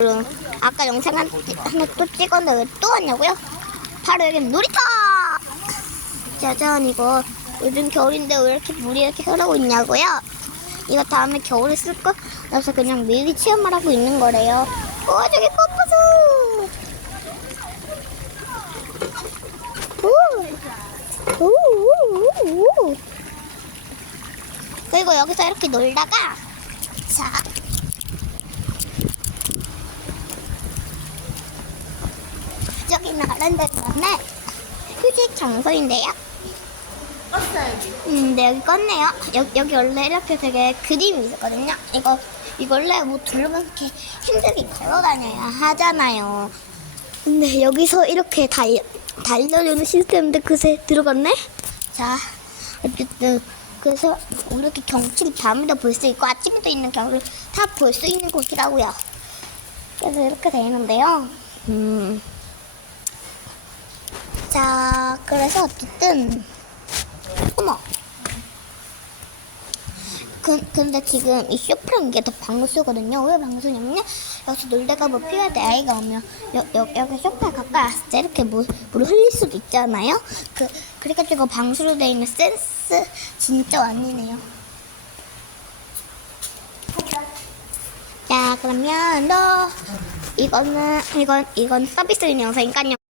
여러분, 아까 영상 한, 하나 또 찍었는데 왜 또 왔냐고요? 바로 여기 놀이터! 짜잔 이거 요즘 겨울인데 왜 이렇게 물이 이렇게 흐르고 있냐고요? 이거 다음에 겨울에 쓸 거라서 그냥 미리 체험을 하고 있는 거래요. 오 저기 뽀뽀수! 그리고 여기서 이렇게 놀다가 자 저기는 어른들만의 휴식 장소인데요. 껐어야지. 음, 네, 여기 껐네요. 여기, 여기 원래 이렇게 되게 그림이 있었거든요. 이거, 이거 원래 뭐 둘러면 이렇게 힘들게 걸어 다녀야 하잖아요. 근데 여기서 이렇게 달, 달려주는 시스템인데 그새 들어갔네? 자, 어쨌든, 그래서 이렇게 경치를 밤에도 볼 수 있고 아침에도 있는 경치를 다 볼 수 있는 곳이라고요. 그래서 이렇게 되는데요. 음. 자, 그래서 어쨌든, 어머. 그, 근데 지금 이 쇼프랑 이게 더 방수거든요. 왜 방수냐면요. 여기서 놀다가 뭐 필요할 때 아이가 오면 여, 여, 여기 쇼파에 가까이 왔을 때 이렇게 물, 물을 흘릴 수도 있잖아요. 그, 그래가지고 방수로 되어 있는 센스 진짜 완이네요. 자, 그러면 너 이거는 이건 이건 서비스 영상이니까요.